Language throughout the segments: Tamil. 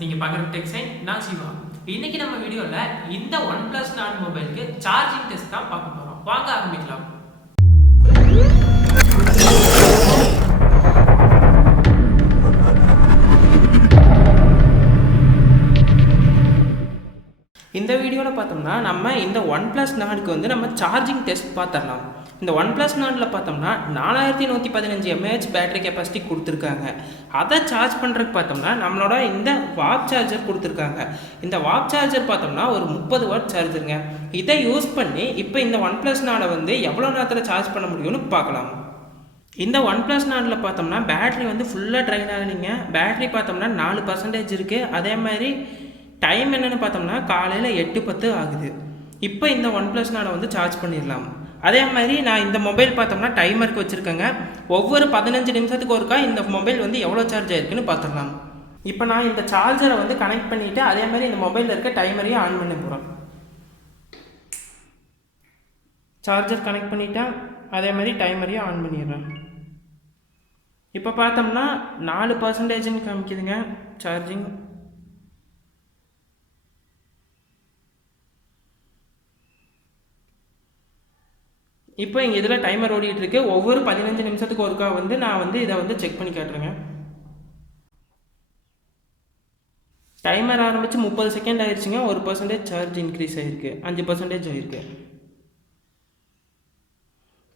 நீங்க பார்க்குற டெக் சைன் நான் சிவா. இன்னைக்கு நம்ம வீடியோல இந்த OnePlus Nord மொபைலுக்கு சார்ஜிங் டெஸ்ட் தான் பார்க்க போறோம். வாங்க ஆரம்பிக்கலாம். இந்த வீடியோவில் பார்த்தோம்னா நம்ம இந்த OnePlus Nordக்கு வந்து நம்ம சார்ஜிங் டெஸ்ட் பார்த்துடலாம். இந்த OnePlus Nordல பார்த்தோம்னா 4115 mAh பேட்டரி கெப்பாசிட்டி கொடுத்துருக்காங்க. அதை சார்ஜ் பண்ணுறதுக்கு பார்த்தோம்னா நம்மளோட இந்த வாப் சார்ஜர் கொடுத்துருக்காங்க. இந்த வாப் சார்ஜர் பார்த்தோம்னா ஒரு 30 வாட் சார்ஜருங்க. இதை யூஸ் பண்ணி இப்போ இந்த OnePlus Nordை வந்து எவ்வளோ நேரத்தில் சார்ஜ் பண்ண முடியும்னு பார்க்கலாம். இந்த OnePlus Nordல பார்த்தோம்னா பேட்டரி வந்து ஃபுல்லாக ட்ரைன் ஆகலைங்க. பேட்டரி பார்த்தோம்னா 4% இருக்குது. அதே மாதிரி டைம் என்னென்னு பார்த்தோம்னா காலையில் 8:10 ஆகுது. இப்போ இந்த OnePlus Nordை வந்து சார்ஜ் பண்ணிடலாம். அதே மாதிரி நான் இந்த மொபைல் பார்த்தோம்னா டைமருக்கு வச்சுருக்கேங்க. ஒவ்வொரு 15 நிமிஷத்துக்கு ஒருக்கா இந்த மொபைல் வந்து எவ்வளோ சார்ஜ் ஆயிருக்குன்னு பார்த்துடலாம். இப்போ நான் இந்த சார்ஜரை வந்து கனெக்ட் பண்ணிவிட்டு அதே மாதிரி இந்த மொபைலில் இருக்க டைமரையும் ஆன் பண்ண போகிறேன். சார்ஜர் கனெக்ட் பண்ணிவிட்டேன், அதே மாதிரி டைமரையும் ஆன் பண்ணிடுறேன். இப்போ பார்த்தோம்னா 4%ன்னு காமிக்குதுங்க சார்ஜிங். இப்போ இங்கே இதில் டைமர் ஓடிட்டுருக்கு. ஒவ்வொரு 15 நிமிஷத்துக்கு ஒருக்கா வந்து நான் வந்து இதை வந்து செக் பண்ணி காட்டுறேங்க. டைமர் ஆரம்பித்து 30 செகண்ட் ஆயிடுச்சுங்க. 1% சார்ஜ் இன்க்ரீஸ் ஆகிருக்கு, 5% ஆகிருக்கு.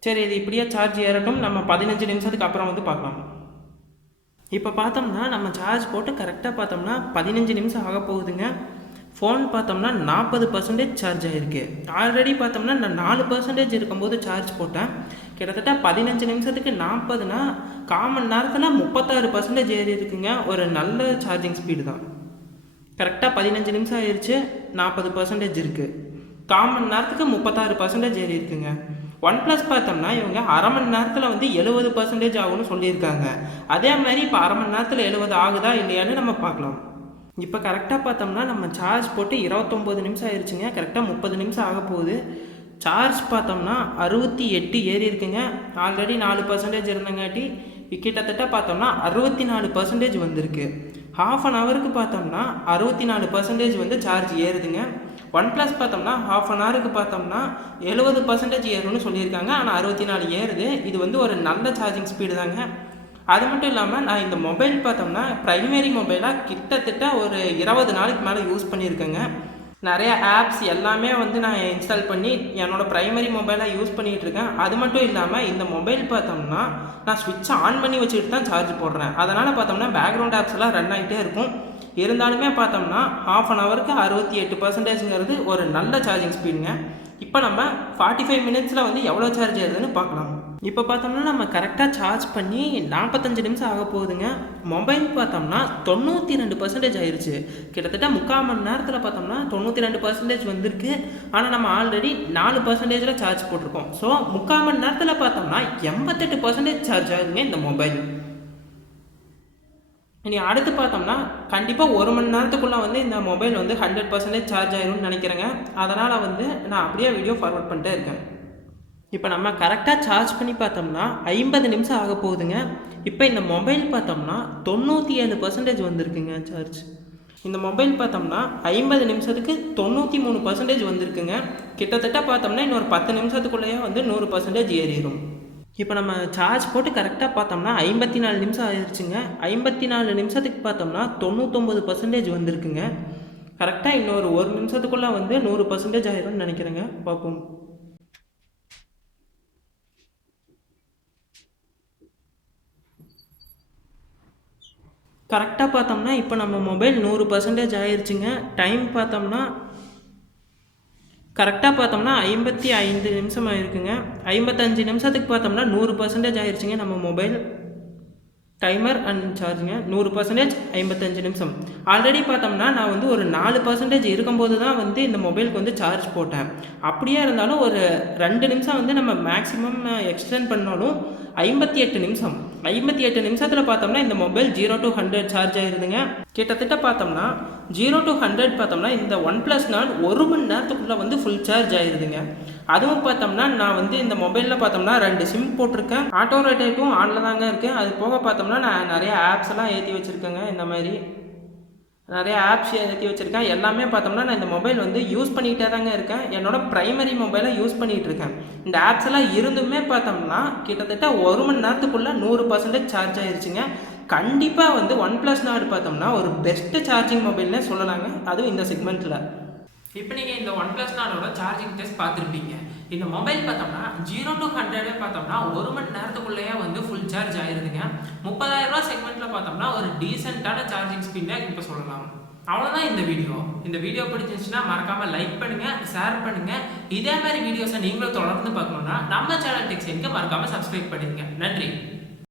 சரி, இது இப்படியே சார்ஜ் ஏறட்டும். நம்ம 15 நிமிஷத்துக்கு அப்புறம் வந்து பார்க்கலாம். இப்போ பார்த்தோம்னா நம்ம சார்ஜ் போட்டு கரெக்டாக பார்த்தோம்னா 15 நிமிஷம் ஆக போகுதுங்க. ஃபோன் பார்த்தோம்னா 40% சார்ஜ் ஆகிருக்கு. ஆல்ரெடி பார்த்தோம்னா நான் 4% இருக்கும்போது சார்ஜ் போட்டேன். கிட்டத்தட்ட 15 நிமிஷத்துக்கு 40னா காமன் நேரத்தில் 36% ஏறி இருக்குங்க. ஒரு நல்ல சார்ஜிங் ஸ்பீடு தான். கரெக்டாக 15 நிமிஷம் ஆயிடுச்சு, 40% இருக்குது. காமன் நேரத்துக்கு 36% ஏறி இருக்குங்க. OnePlus பார்த்தோம்னா இவங்க அரை மணி நேரத்தில் வந்து 70% ஆகும்னு சொல்லியிருக்காங்க. அதே மாதிரி இப்போ அரை மணி நேரத்தில் 70 ஆகுதா இல்லையான்னு நம்ம பார்க்கலாம். இப்போ கரெக்டாக பார்த்தோம்னா நம்ம சார்ஜ் போட்டு 29 நிமிஷம் ஆயிடுச்சுங்க. கரெக்டாக 30 நிமிஷம் ஆக போகுது. சார்ஜ் பார்த்தோம்னா 68 ஏறி இருக்குங்க. ஆல்ரெடி 4% இருந்தங்காட்டி கிட்டத்தட்ட பார்த்தோம்னா 64% வந்திருக்கு. ஹாஃப் அன் ஹவருக்கு பார்த்தோம்னா 64% வந்து சார்ஜ் ஏறுதுங்க. OnePlus பார்த்தோம்னா ஹாஃப் அன் ஹவருக்கு பார்த்தோம்னா 70% ஏறும்னு சொல்லியிருக்காங்க. ஆனால் 64 ஏறுது. இது வந்து ஒரு நல்ல சார்ஜிங் ஸ்பீடு தாங்க. அது மட்டும் இல்லாமல் நான் இந்த மொபைல் பார்த்தோம்னா ப்ரைமரி மொபைலாக கிட்டத்தட்ட ஒரு 20 நாளைக்கு மேலே யூஸ் பண்ணியிருக்கேங்க. நிறைய ஆப்ஸ் எல்லாமே வந்து நான் இன்ஸ்டால் பண்ணி என்னோடய ப்ரைமரி மொபைலாக யூஸ் பண்ணிகிட்ருக்கேன். அது மட்டும் இல்லாமல் இந்த மொபைல் பார்த்தோம்னா நான் ஸ்விட்சை ஆன் பண்ணி வச்சுட்டு தான் சார்ஜ் போடுறேன். அதனால் பார்த்தோம்னா பேக்ரவுண்ட் ஆப்ஸ் எல்லாம் ரன் ஆகிட்டே இருக்கும். இருந்தாலுமே பார்த்தோம்னா ஹாஃப் அன் ஹவருக்கு 68%ங்கிறது ஒரு நல்ல சார்ஜிங் ஸ்பீடுங்க. இப்போ நம்ம 45 மினிட்ஸில் வந்து எவ்வளோ சார்ஜ் ஆகுதுன்னு பார்க்கலாம். இப்போ பார்த்தோம்னா நம்ம கரெக்டாக சார்ஜ் பண்ணி 45 நிமிஷம் ஆக போகுதுங்க. மொபைல் பார்த்தோம்னா 92% ஆயிடுச்சு. கிட்டத்தட்ட 3/4 மணி நேரத்தில் பார்த்தோம்னா 92% வந்திருக்கு. ஆனால் நம்ம ஆல்ரெடி 4%ல சார்ஜ் போட்டிருக்கோம். ஸோ 3/4 மணி நேரத்தில் பார்த்தோம்னா 88% சார்ஜ் ஆகுதுங்க இந்த மொபைல். இனி அடுத்து பார்த்தோம்னா கண்டிப்பாக 1 மணி நேரத்துக்குள்ளே வந்து இந்த மொபைல் வந்து 100% சார்ஜ் ஆயிரும்னு நினைக்கிறேங்க. அதனால் வந்து நான் அப்படியே வீடியோ ஃபார்வர்ட் பண்ணிட்டே இருக்கேன். இப்போ நம்ம கரெக்டாக சார்ஜ் பண்ணி பார்த்தோம்னா 50 நிமிஷம் ஆக போகுதுங்க. இப்போ இந்த மொபைல் பார்த்தோம்னா 97% வந்திருக்குங்க சார்ஜ். இந்த மொபைல் பார்த்தோம்னா 50 நிமிஷத்துக்கு 93% வந்திருக்குங்க. கிட்டத்தட்ட பார்த்தோம்னா இன்னொரு 10 நிமிஷத்துக்குள்ளேயே வந்து 100% ஏறிடும். இப்போ நம்ம சார்ஜ் போட்டு கரெக்டாக பார்த்தோம்னா 54 நிமிஷம் ஆயிடுச்சுங்க. 54 நிமிஷத்துக்கு பார்த்தோம்னா 99% வந்திருக்குங்க. கரெக்டாக இன்னொரு 1 நிமிஷத்துக்குள்ளே வந்து 100% ஆயிரும்னு நினைக்கிறேங்க. பார்ப்போம். கரெக்டாக பார்த்தோம்னா இப்போ நம்ம மொபைல் 100% ஆயிடுச்சுங்க. டைம் பார்த்தோம்னா கரெக்டாக பார்த்தோம்னா 55 நிமிஷம் ஆயிருக்குங்க. 55 நிமிஷத்துக்கு பார்த்தோம்னா 100% ஆயிடுச்சுங்க நம்ம மொபைல். டைமர் அண்ட் சார்ஜுங்க 100%, 55 நிமிஷம். ஆல்ரெடி பார்த்தோம்னா நான் வந்து ஒரு 4% இருக்கும்போது தான் வந்து இந்த மொபைலுக்கு வந்து சார்ஜ் போட்டேன். அப்படியே இருந்தாலும் ஒரு 2 நிமிஷம் வந்து நம்ம மேக்ஸிமம் எக்ஸ்டெண்ட் பண்ணாலும் 58 நிமிஷம். 58 நிமிஷத்தில் பார்த்தோம்னா இந்த மொபைல் 0 to 100 சார்ஜ் ஆயிருதுங்க. கிட்டத்தட்ட பார்த்தோம்னா 0 to 100 பார்த்தோம்னா இந்த OnePlus Nord 1 மணி நேரத்துக்குள்ளே வந்து ஃபுல் சார்ஜ் ஆயிருதுங்க. அதுவும் பார்த்தோம்னா நான் வந்து இந்த மொபைலில் பார்த்தோம்னா 2 சிம் போட்டிருக்கேன். ஆட்டோ ரொட்டேட்டும் ஆனில் தாங்க இருக்குது. அது போக பார்த்தோம்னா நான் நிறைய ஆப்ஸ் எல்லாம் ஏற்றி வச்சுருக்கேங்க. இந்த மாதிரி நிறைய ஆப்ஸ் ஏற்றி வச்சுருக்கேன். எல்லாமே பார்த்தோம்னா நான் இந்த மொபைல் வந்து யூஸ் பண்ணிகிட்டே தாங்க இருக்கேன். என்னோடய ப்ரைமரி மொபைலை யூஸ் பண்ணிகிட்டு இருக்கேன். இந்த ஆப்ஸ் எல்லாம் இருந்துமே பார்த்தோம்னா கிட்டத்தட்ட 1 மணி நேரத்துக்குள்ளே 100% சார்ஜ் ஆயிருச்சுங்க. கண்டிப்பாக வந்து ஒன் ப்ளஸ் நாடு பார்த்தோம்னா ஒரு பெஸ்ட்டு சார்ஜிங் மொபைல்னே சொல்லலாங்க, அதுவும் இந்த செக்மெண்ட்டில். இப்போ நீங்கள் இந்த ஒன் ப்ளஸ் நாடோட சார்ஜிங் டெஸ்ட் பார்த்துருப்பீங்க. இந்த மொபைல் பார்த்தோம்னா 0 to 100 பார்த்தோம்னா 1 மணி நேரத்துக்குள்ளேயே வந்து ஃபுல் சார்ஜ் ஆயிருதுங்க. 30,000 செக்மெண்ட்டில் பார்த்தோம்னா ஒரு டீசெண்டான சார்ஜிங் ஸ்பீடை இப்போ சொல்லலாம். அவ்வளோதான் இந்த வீடியோ. இந்த வீடியோ பிடிச்சிருந்துச்சுன்னா மறக்காமல் லைக் பண்ணுங்கள், ஷேர் பண்ணுங்கள். இதே மாதிரி வீடியோஸை நீங்களும் தொடர்ந்து பார்க்கணுன்னா நம்ம சேனல் டெக்ஸ்டைலுக்கு மறக்காமல் சப்ஸ்கிரைப் பண்ணிடுங்க. நன்றி.